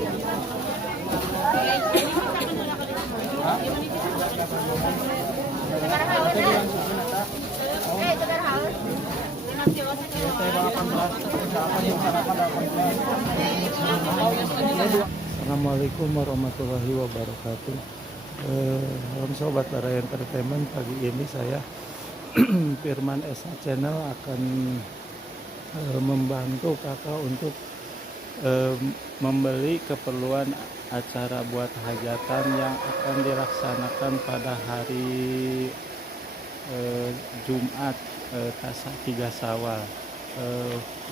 Assalamualaikum warahmatullahi wabarakatuh. Salam sobat Lara Entertainment, pagi ini saya Firman SA Channel akan membantu kakak untuk membeli keperluan acara buat hajatan yang akan dilaksanakan pada hari Jumat Tasak 3 Syawal.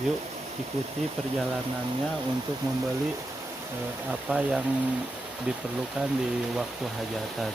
Yuk ikuti perjalanannya untuk membeli apa yang diperlukan di waktu hajatan.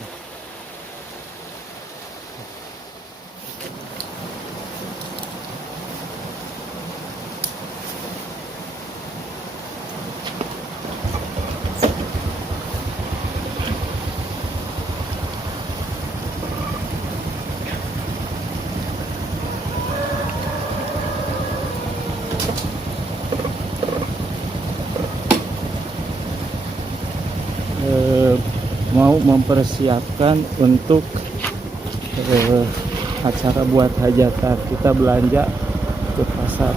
Mau mempersiapkan untuk acara buat hajatan, kita belanja ke pasar.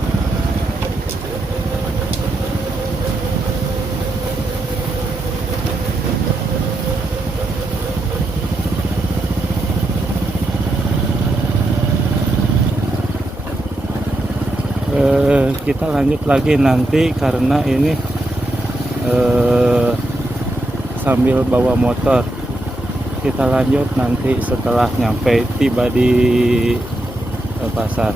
Kita lanjut lagi nanti karena ini sambil bawa motor. Kita lanjut nanti setelah nyampe tiba di pasar.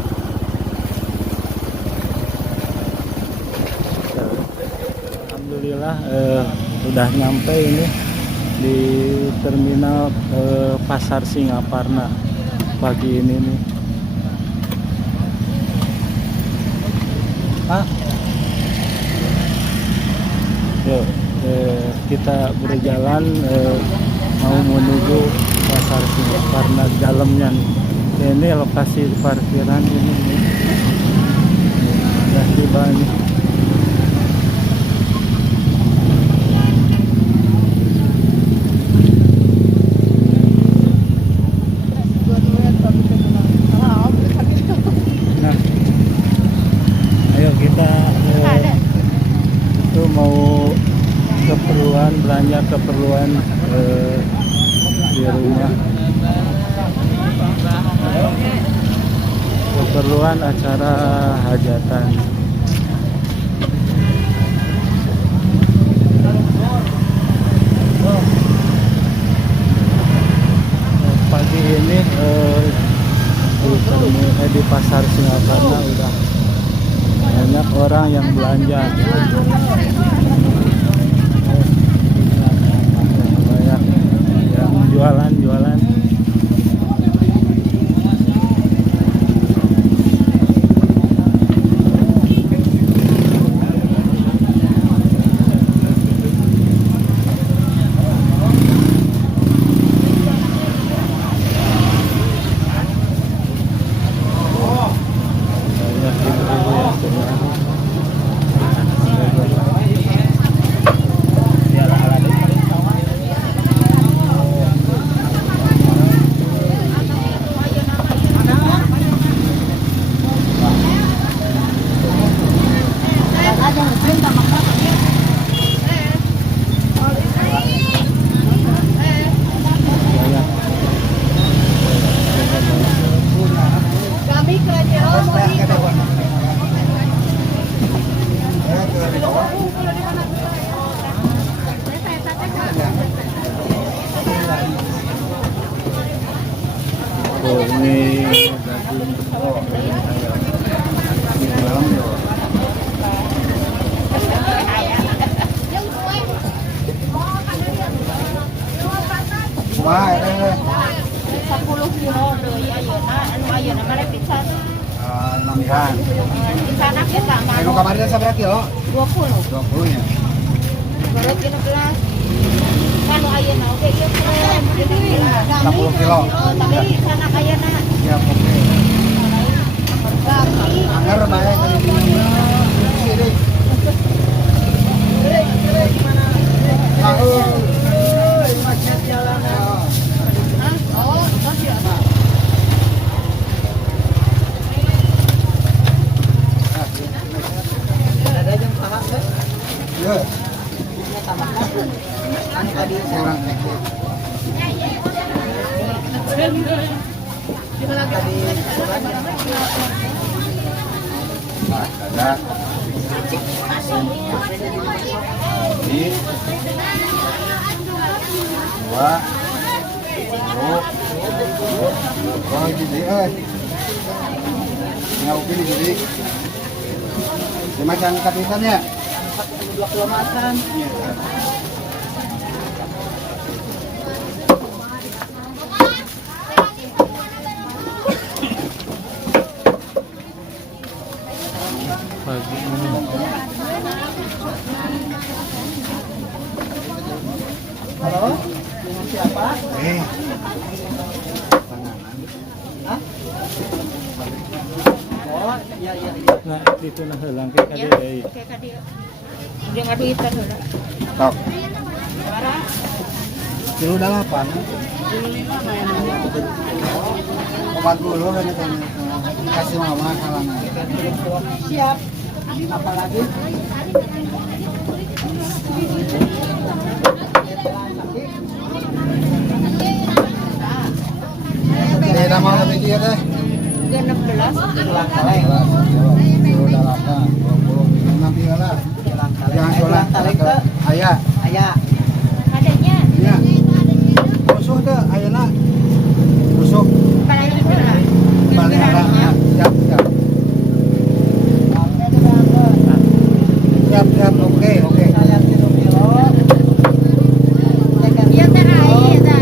Alhamdulillah udah nyampe ini di terminal pasar Singaparna pagi ini nih. Yuk, kita berjalan mau menuju pasar Singaparna dalamnya nih. Ini lokasi parkiran ini nih. Udah tiba nih. Nah, ayo kita itu mau keperluan belanja keperluan di rumah, keperluan acara hajatan. Pagi ini di pasar Singaparna udah banyak orang yang belanja. Jualan. Wah, 10 kilo dari ayeuna, anu ayeuna mah pisan. 6 kan. Pisan ke kamar. Anu kamarnya sabaraha kilo? 20. 20 nya. Baru 13. Kanu ayeuna oge ieu 10 kilo. Tapi pisan ayeuna. Ya, oke. Anger bae. Sini. Gimana? Iya. Kurang. Ada. Ini. Dua. Oh, jadi nggak oke jadi. Macam kapitannya. 42 kilometer. Pagi ini. Halo, dengan siapa? Hah? Oh, iya. Nah, itu nah helang ke Ya, kadeu. oke ka dia. Dia ngaduitan heula. Tok. Suara. Kilo 8. Obat dulu kan itu. Kasih mama halangan. Siap. Apalagi? Ini nama lebih dia deh. 16 Kilo 8, 20 nanti lah. Jangan sholat ke ayah. adanya. Ya. Busuk deh, ayana. Busuk. Balik heula. Balik arah. Siap. Siap, oke. Iya teh ai eta.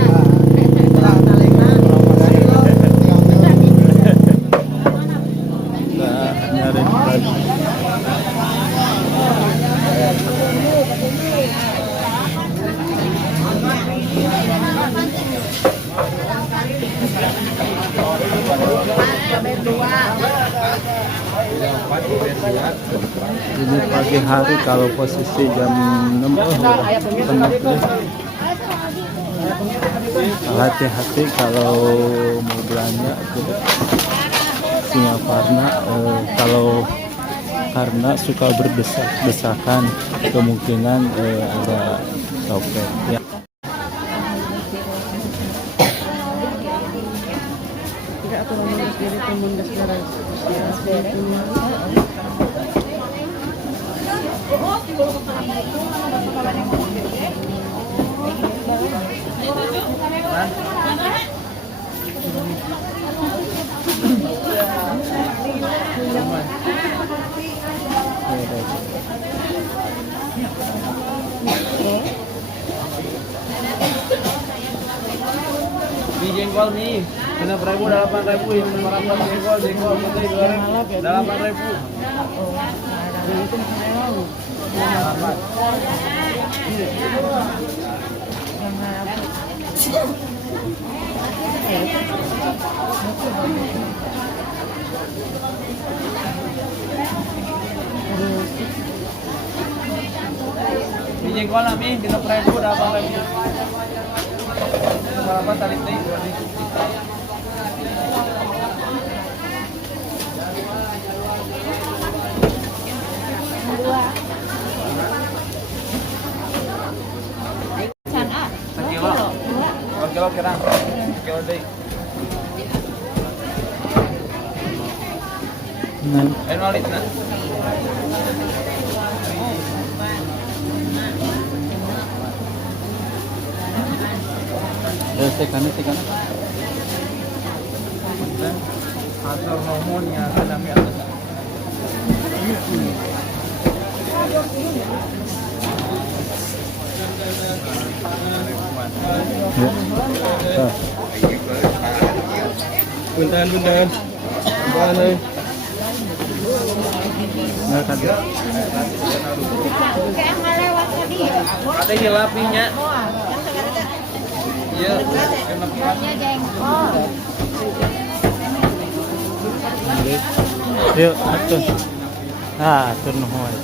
Nah, nyari pagi. Ini pagi hari kalau posisi jam 6 hati-hati kalau mau belanja ke Singaparna kalau karena suka berdesak-desakan kemungkinan ada copet ya. Di jengkol nih, 6.000, 8.000, ini 500 jengkol putih 2.000, 8.000. Di jengkol nih, 6.000, 8.000. Berapa tali teh? Sana. Sekilo. 2 kilo kira. Kilo deh. Nah, Walit na. tekan. Atur hormonnya ada mi atas. Ya. Punten. Bane. Nah, kan. Kayak ngelewat tadi. Ada hilapinya. Iya, Nya jengkol. Yuk, atur. Atur nuhun.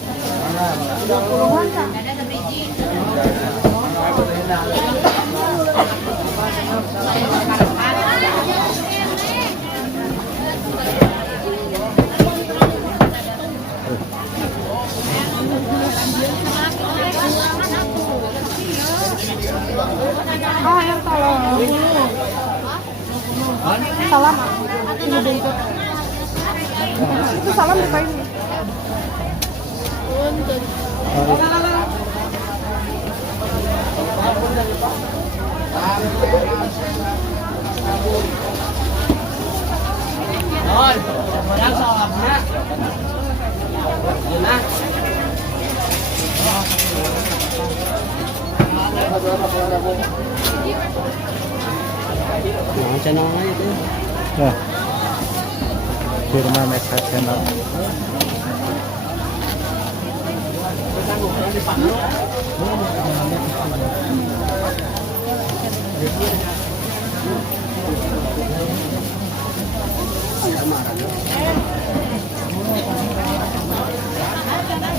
Ah, yang salam. Salam. Ini deh itu. Itu salam di kain. Nah, channelnya itu. Nah, Firman Eka Channel.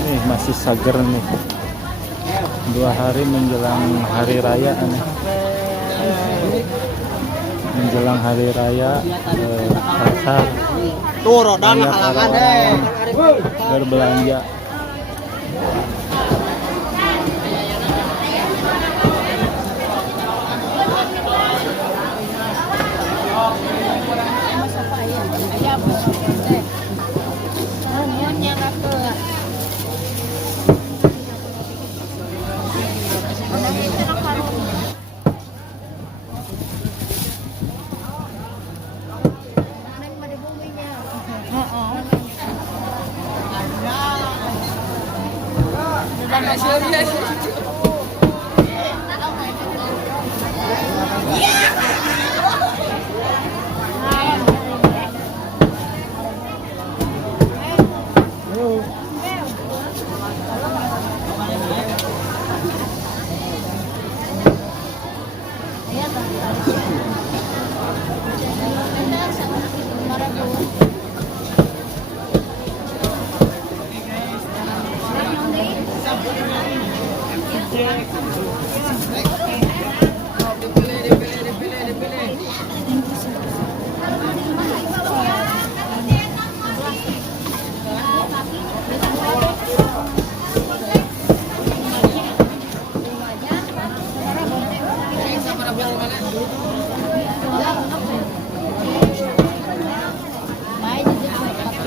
Nih masih seger nih. 2 hari menjelang hari raya nih. Menjelang hari raya pasar Tuh roda banyak halangan orang berbelanja.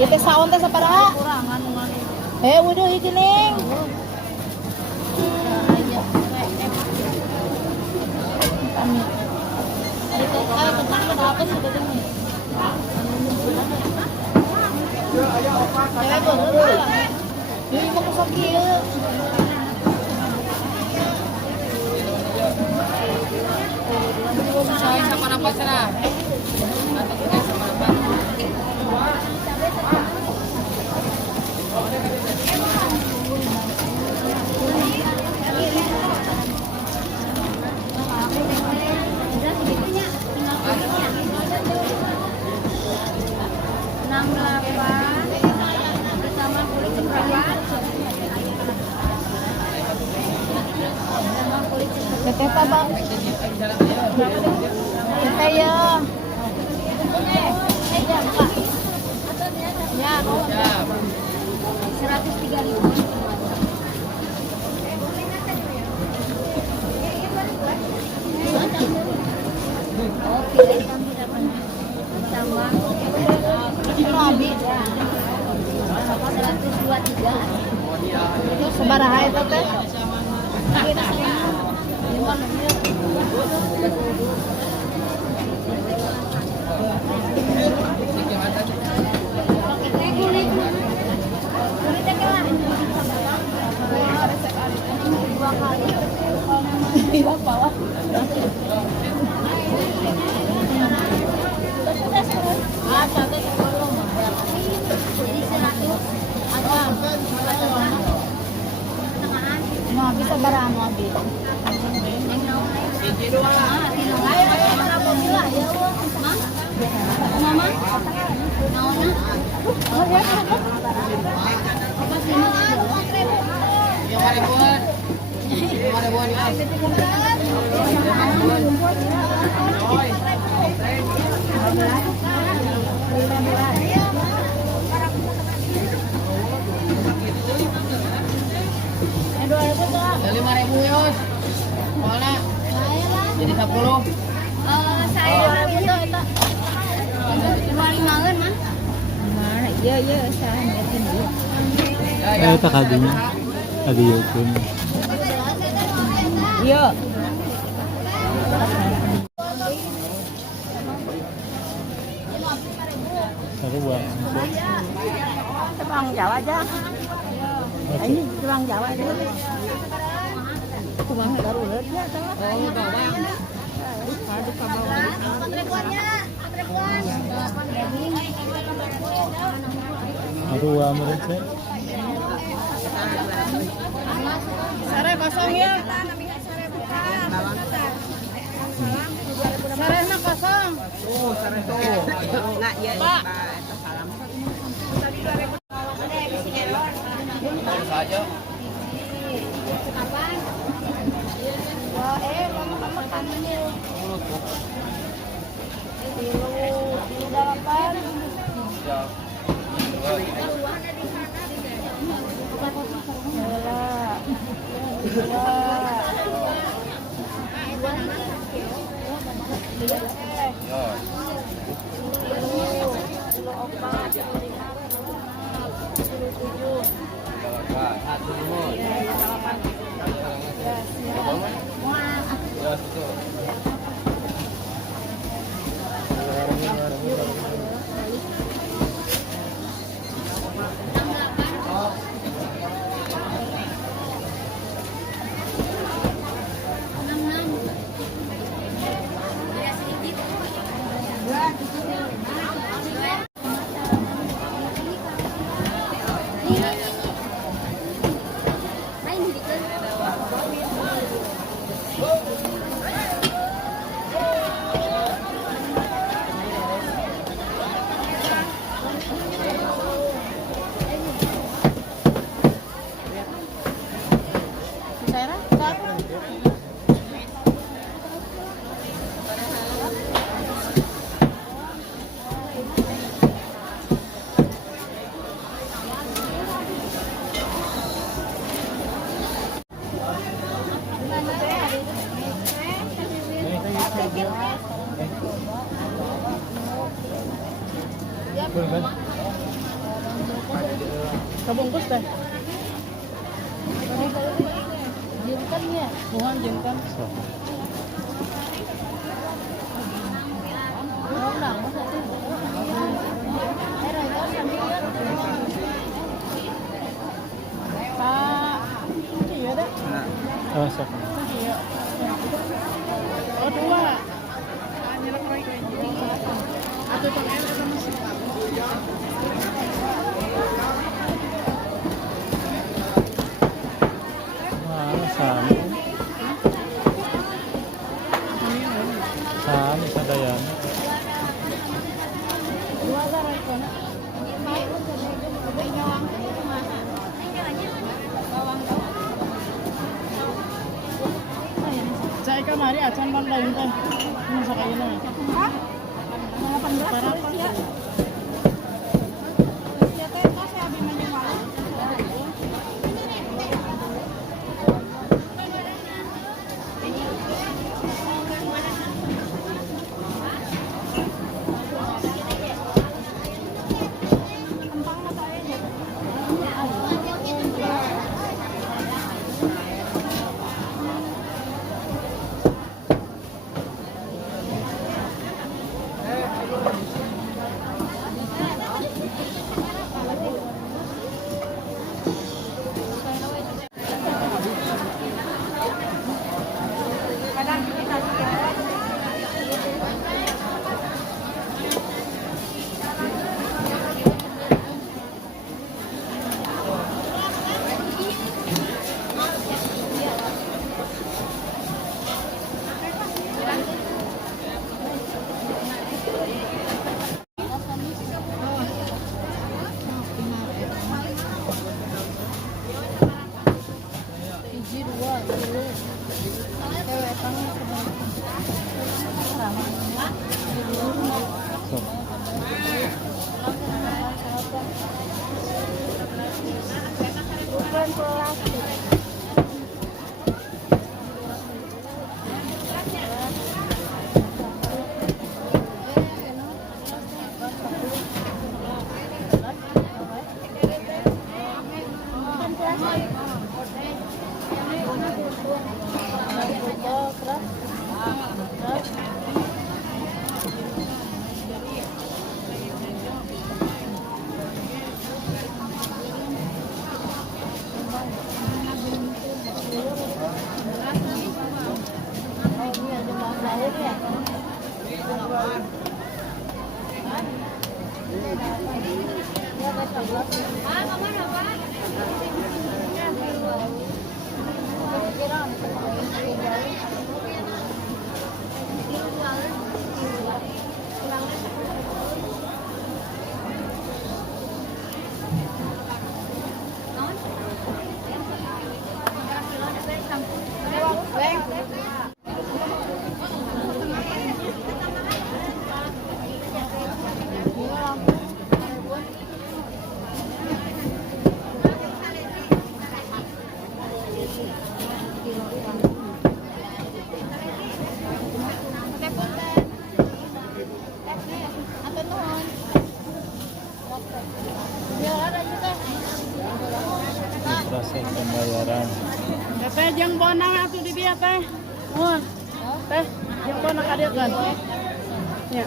Kita saon teh saparaha? Wudu iki ning. Teteh apa bang? Teteh ya. Ya, 103.000. Sabaraha eta teh? Nah, bisa barang lagi. Jadi 10. Saya itu 25 mah. Mana? Iya saya ngeliatin dulu. Eta kadinya. Adi yukun. Iya. Sarua. Bang Jawa aja. Ini bang Jawa aja. Cuma baru lihat ya. Oh, bawang. Aduk bawang. Sarua mereka. Sare kosong ya. Sare mah kosong. Oh, sareh tuh. Enggak ya. Pak. Baru saja. Apa? Mama kangen. Di delapan. Ya. Kabungkus teh. Jengkan ya, mohon jengkan. Iya dah. Oh, sok. Oh dua. Nyelak roy. Atau pengen sama si Sami. Sami sadayan. dua garan kono. Saya kamari acan ban lain teh. Masa kayaknya. 18 ya. Proses pembayaran. Teh jeung bonang atuh di dia teh. Mun. Teh jeung bonang ka dieu kan. Ya.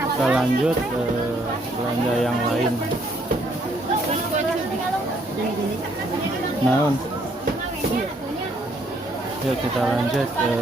Kita lanjut ke belanja yang lain. Naon? Yuk kita lanjut ke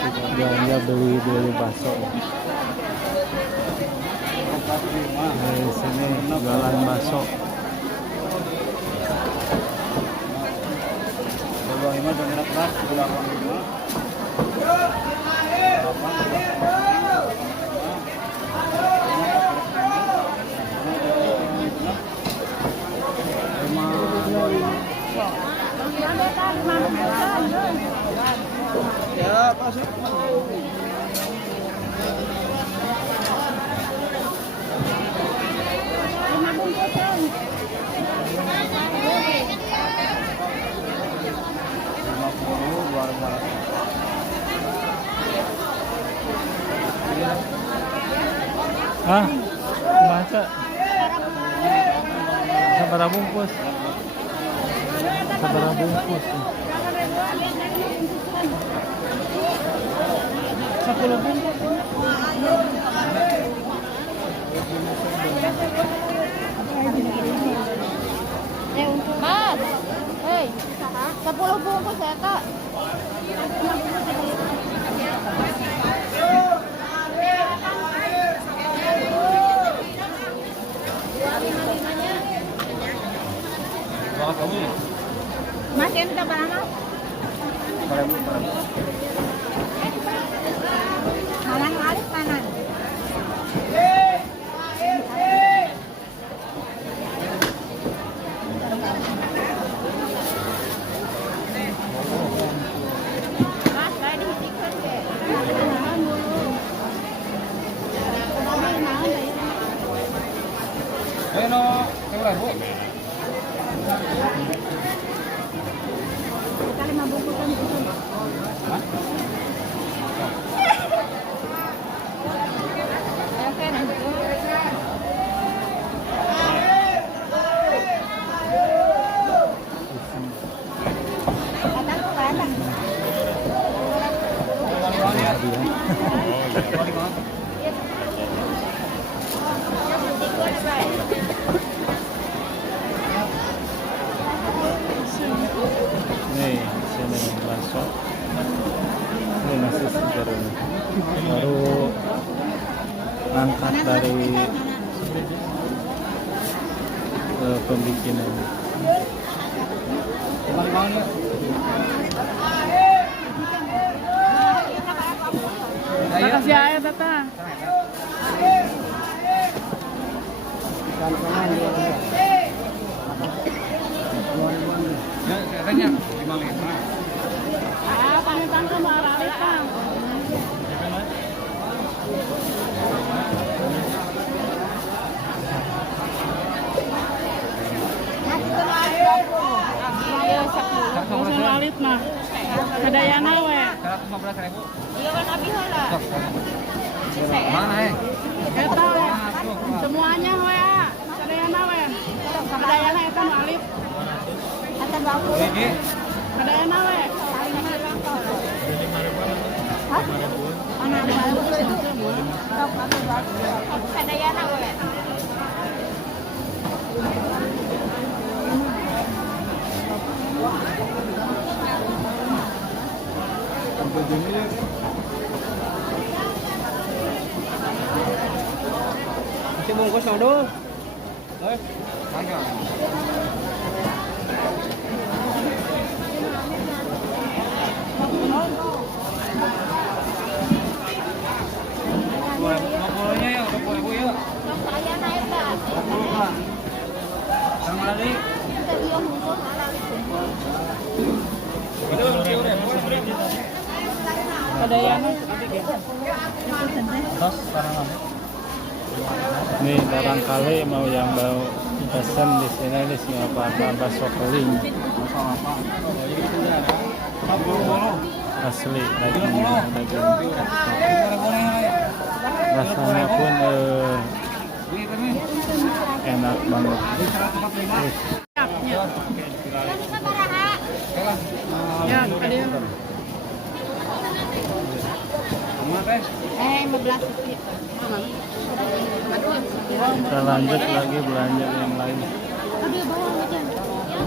kita belanja beli bakso. Di sini jualan bakso. Kalau ini udah enak banget, udah ya pasti. Hah? Baca. Sabaraha bungkus? Sabaraha bungkus? 10 bungkus. Mas, hei, 10 bungkus ya kak. Mas, ini berapa lama? Malang alis panan. Mas, saya dihentikan deh. no, keluar bu. Kita 5 bungkus kan. Hah? Oke, nanti. baru angkat dari pembikinan. Makasih ya Tata. Pamitan ke Mbak Ralis, Kang. Langsung lalit mah. Kadayana we. 115.000. Iya kan abi heula. Mana Eta we. Semuanya we. Kadayana we. Kadayana eta nu alif. Ata baku. Ini Kadayana we. Hah? Anak baru itu. Sok atu baku. Kadayana we. masih bungkus dong. Mana? Pokoknya ya, 20.000 ya. Kadayana eta. 20 Pak. Sama lagi. Kita dia bungkus halal bungkus. Itu udah. Kadayana. Tos sekarang. Nih barangkali mau yang mau pesen di sini nih siapa bakso keling asli daging rasanya pun enak banget. Ya, kadayana. 15 rupiah. Kita lanjut lagi belanja yang lain. Aduh bawang aja. Ya.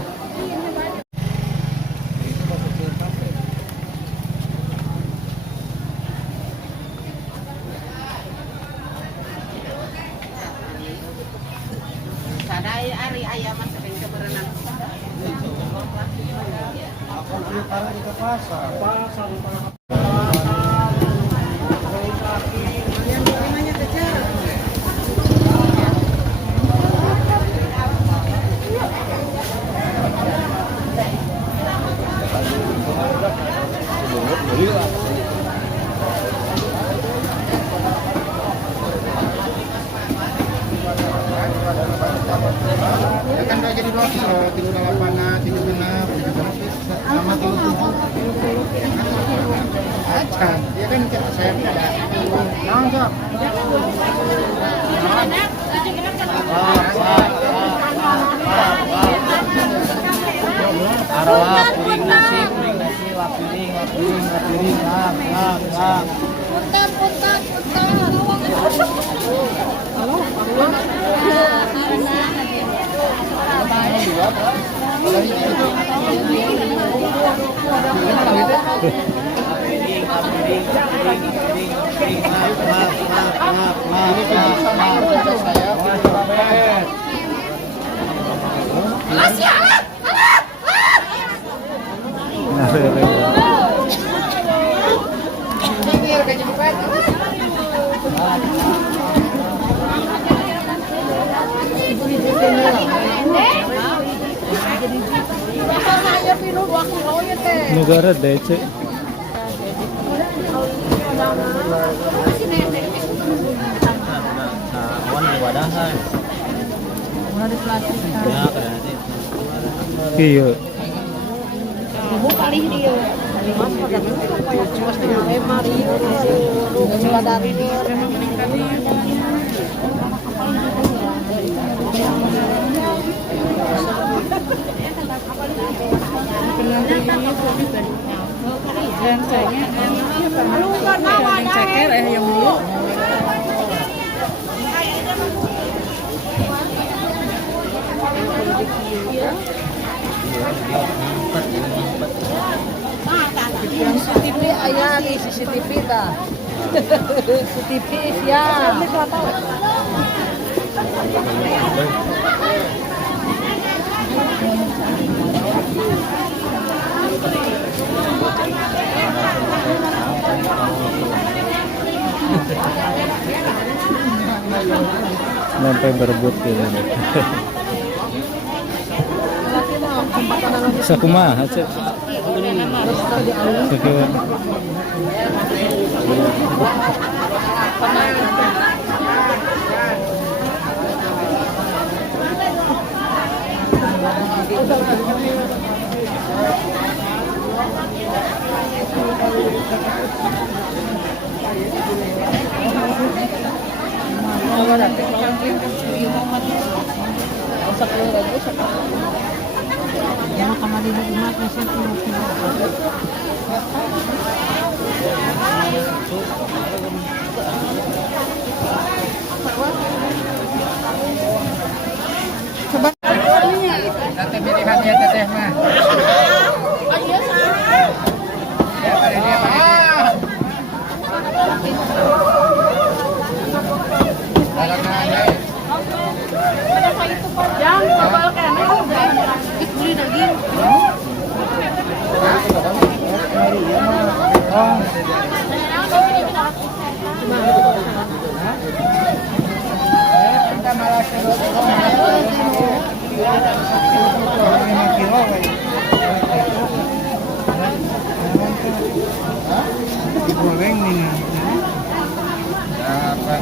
Sadai ari ayam sering keberenang. Aku beli parah di pasar. Ya kan udah jadi 2 kilo, 38, 36, sama 37. Acan, dia kan saya ada. Langsung. Arwah piring nasi, lapiring, lap. Punten, punten, punten. Negara DC. Awan di wadahan. Ya, Iya. Ibu kali dia. Rencanya yang ceker yang dulu. CCTV ayah di CCTV dah. Tipis ya. Sampai berebut gitu. Sakumaha cek. Sakiwa. Nanti pilihan ya teteh mah. Ya, pada dia mah. Yang tebal kene beli daging. Goreng nih. Apa?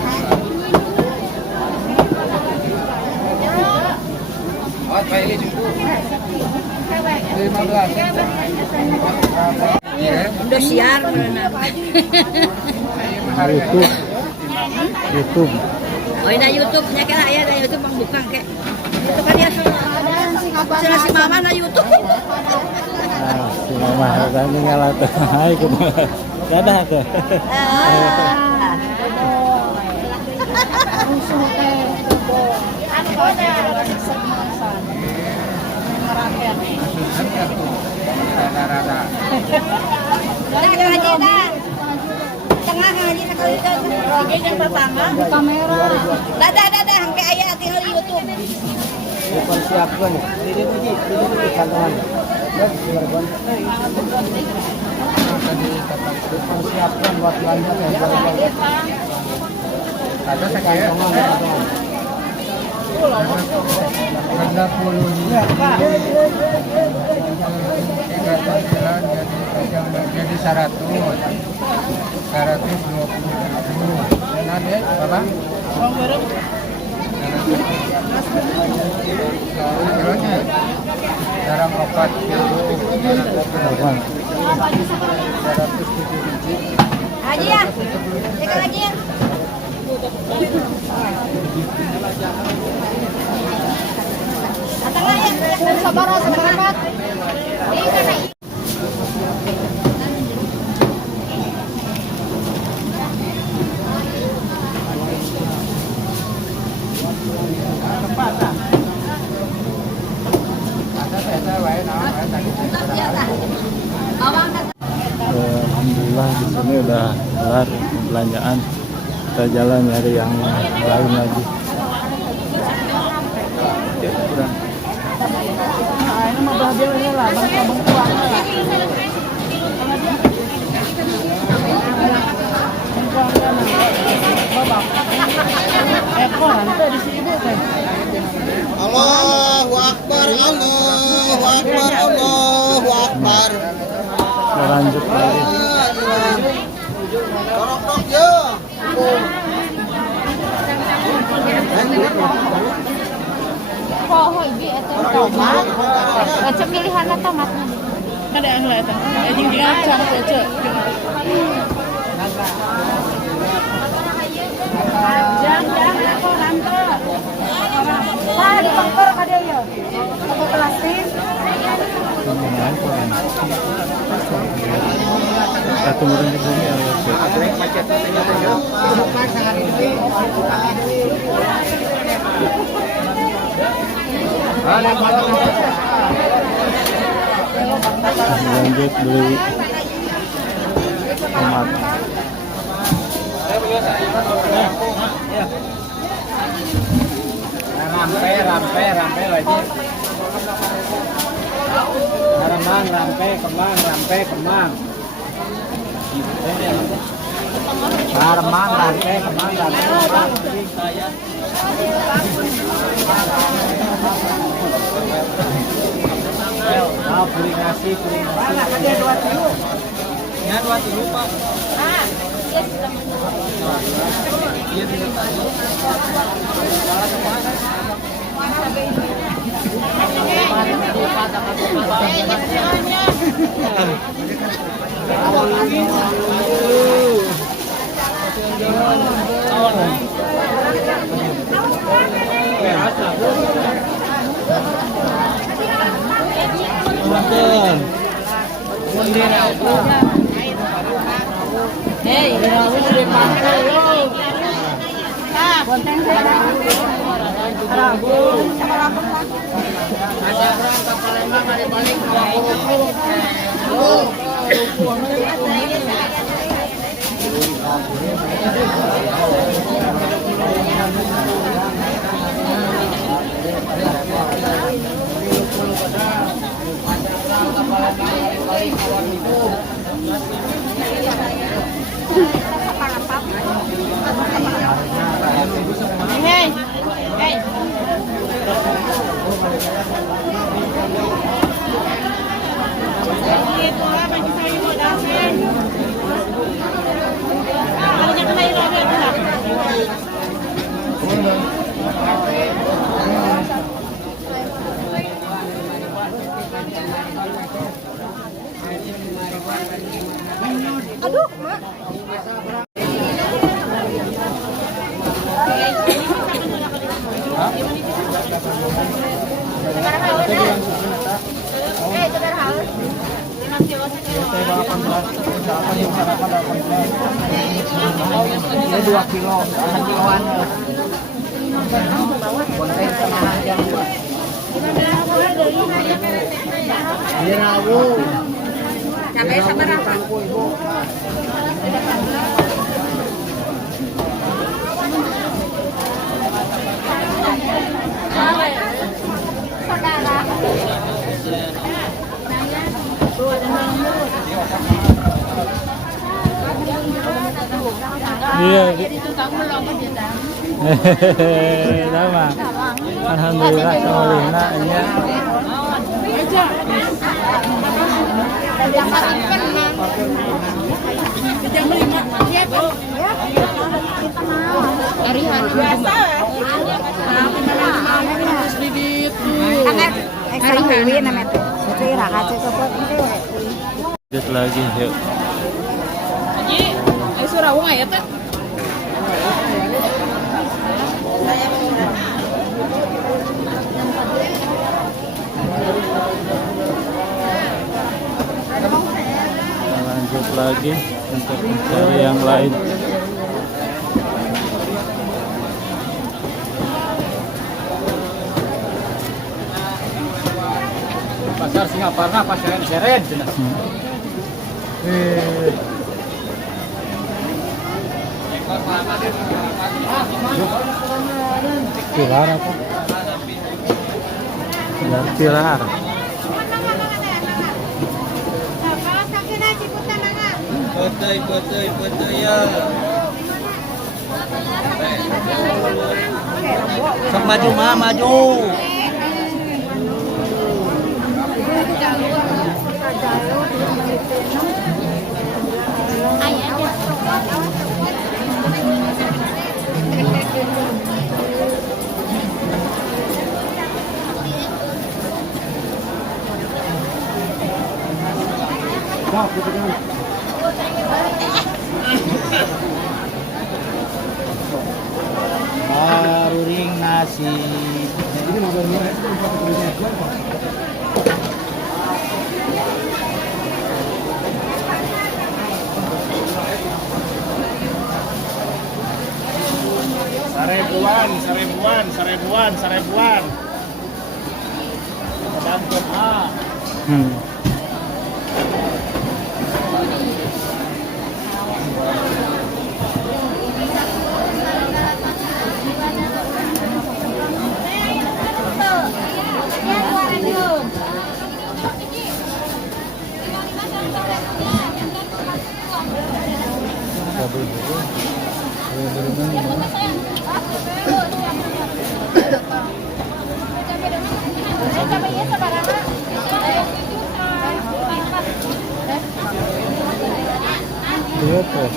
Oh, pilih dulu. 15. Udah siar. YouTube. Oh, ini YouTube-nya kan ya, ada YouTube Bang Bukang kek. Itu kan dia sudah si mama na YouTube. Nah, si mama kami ngalah teh. Hai kudu. Dadah ke. Tengah ngaji nak Oke, yang pertama kamera. Dadah sampai ayah tinggal YouTube. Persiapkan. Ini kantongan. Persiapkan buat belanja Ada saya. Ada puluhnya. Jadi 100. 120. Dan ya, Bapak? Kilonya. Darah 4 kilo. Haji ya. Cek lagi ya. Atang ya. Sabar semangat. Alhamdulillah di sini udah kelar pembelanjaan. Kita jalan nyari yang lain lagi. Kurang. Nah, ini mah bahagia ini lah, bang tuang lah. Ekor nanti di sini teh. Allahu Akbar, Allahu Akbar, Allahu Akbar. Lanjut lagi. Korok ya. Poho ibu eta tomat. Cemilihan tomat. Ada yang lain teh. Anjing diacang teh, Cek. Jang aku rantre. Wah, di tongkor ka dia yo. Toko plastik. Lumayan kurang. Satu orang di bumi ya. Lanjut beli tomat. Rampe lagi. Kemang, rampe, kemang. Remang, rampe, kemang. Beli nasi. Ada 2 kilo. Ya 2 kilo, Pak. Hei, Ini 2 kilo, 1 kiloan. Konten sama aja. Dirawu. Cabai sama rasa. Iya. Sama. Alhamdulillah sama Lina Hari-hari biasa. Lanjut lagi yuk. Surawung aya teh. Lanjut lagi untuk mencari yang lain. Pasar Singaparna, pasar Seren. Pilar apa? Pilar. Betul ya. Sok maju mah maju. Baruring nasi. Ini Seribuan. Bantuan A. Iya tuh.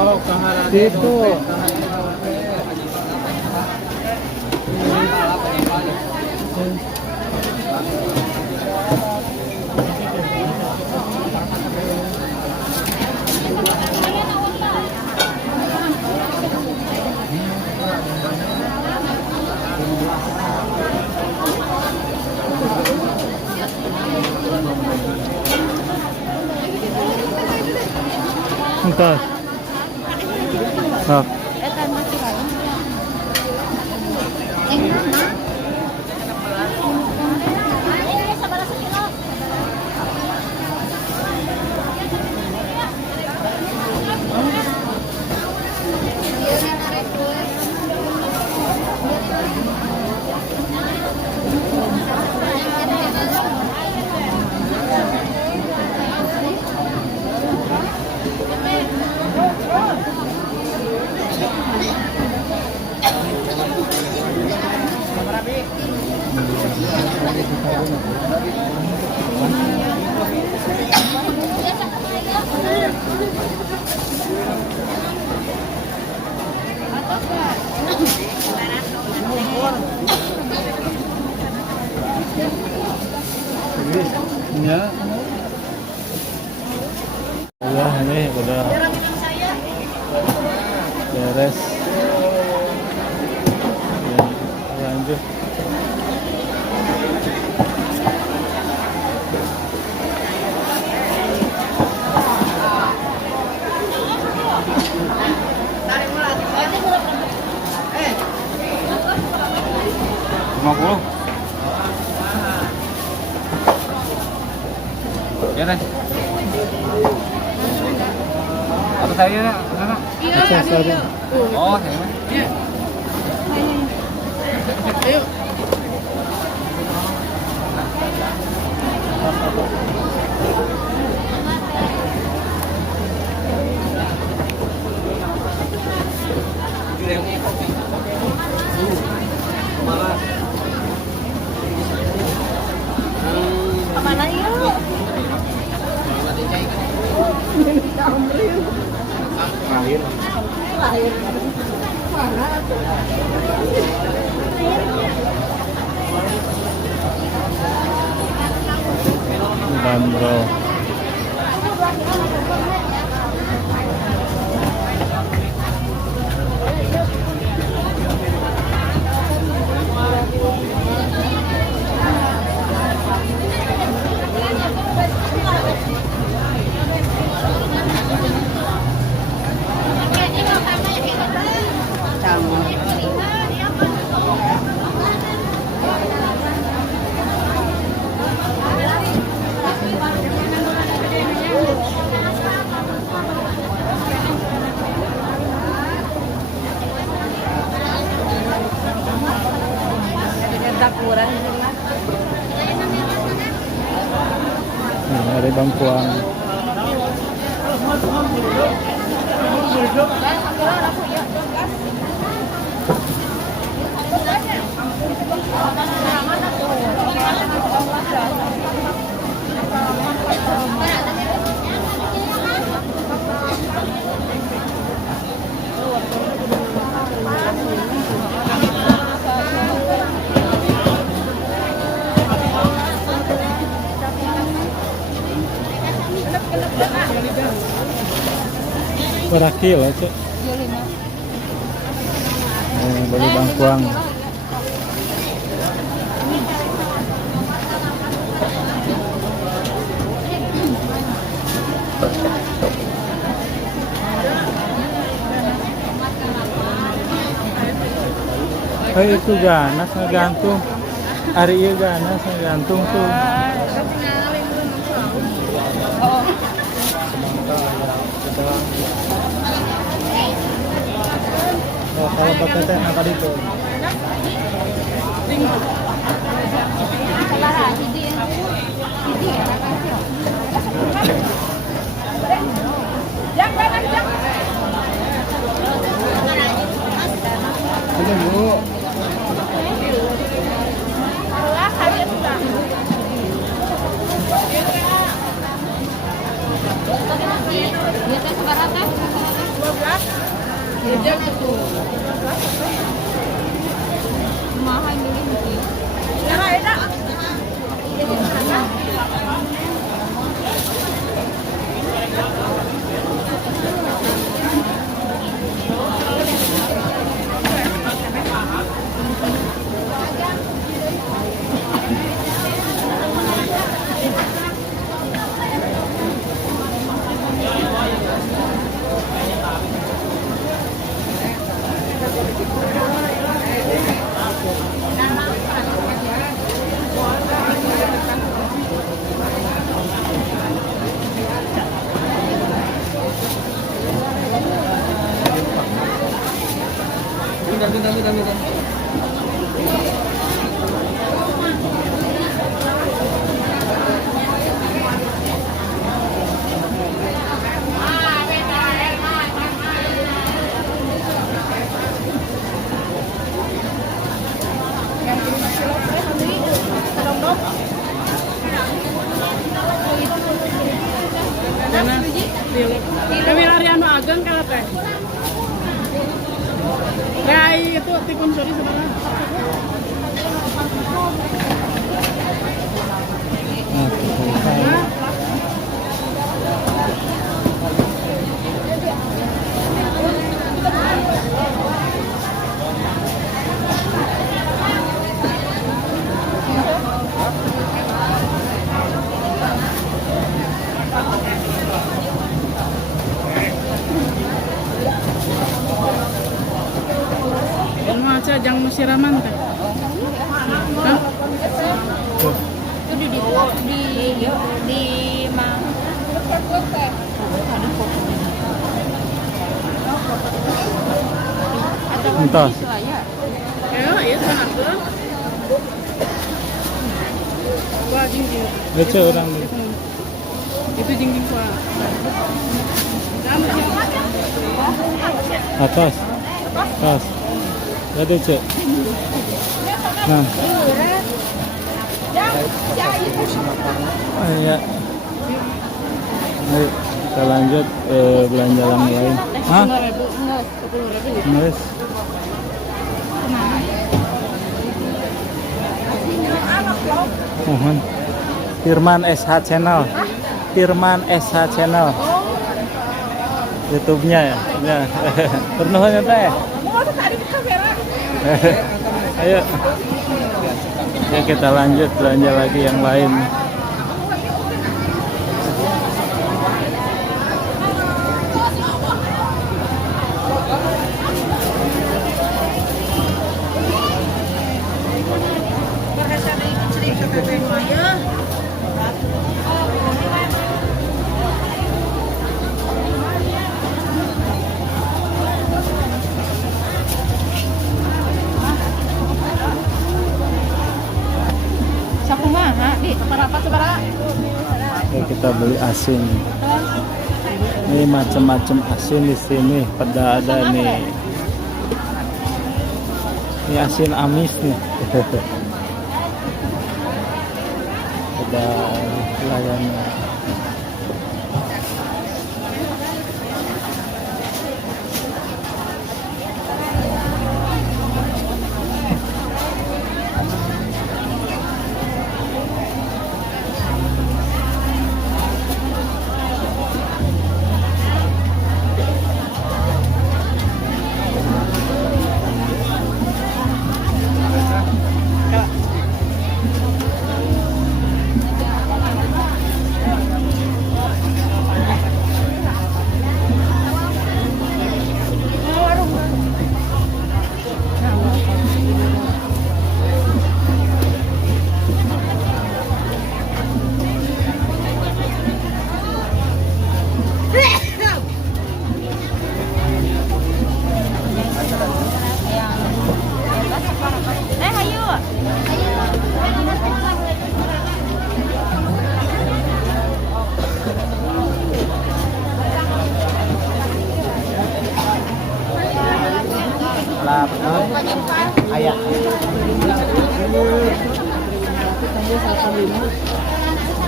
Oh, kamar Itu. Entar. Hah. Ya. Udah ini udah beres. Ya, lanjut. Ya deh. Atau saya ya, mana? Bisa, sorry. Oh, saya. Kemana yuk? Bandrol. Ada bangkuan. Berapa kilo, Cuk? Beli bangkuang. Oh itu ganas ngegantung. Ari ieu ganas ngegantung tuh. Oh, kalau pakai teh apa itu? Ini Bu. Bentar. Kami lari anu ageng kalau teh. Kayak itu tikun suri sebenarnya. Aja jangan siraman teh. Itu di mana? Entah. Ya, iya sana tuh. Wah, jingjing. Baca orang nih. Itu jingjing gua. Atas. Atas. Ada cek. Nah. Ya. Ayo kita lanjut belanja yang lain. Hah? 10.000. Nice. Mohon. Firman SH Channel. Firman SH Channel. YouTube-nya ya. Ya. Pernah teh. Ayo. Ya kita lanjut belanja lagi yang lain. Ya, kita beli asin. Ini macam-macam asin di sini. Pada ada nih. Ini asin amis nih. Ada layannya.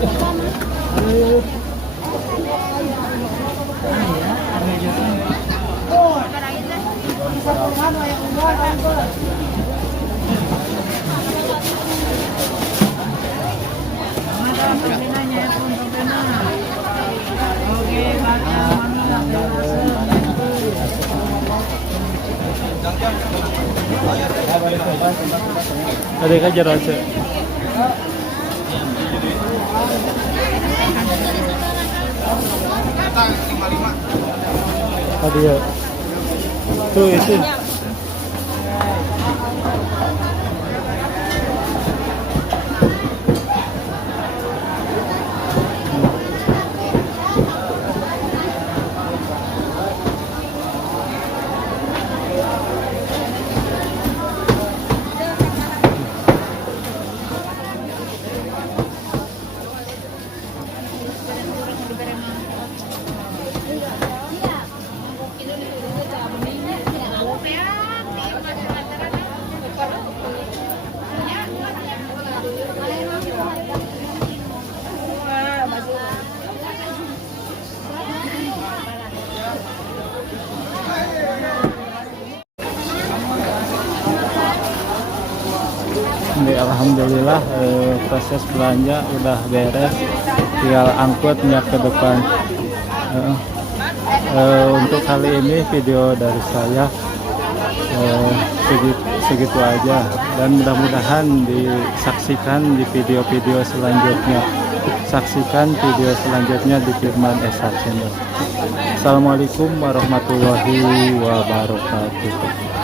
Ada yang aja aja. Tadi ya. Tuh itu. Ini alhamdulillah proses belanja udah beres, tinggal angkutnya ke depan. Untuk kali ini video dari saya segitu aja, dan mudah-mudahan disaksikan di video-video selanjutnya. Saksikan video selanjutnya di Firman Esa Channel. Assalamualaikum warahmatullahi wabarakatuh.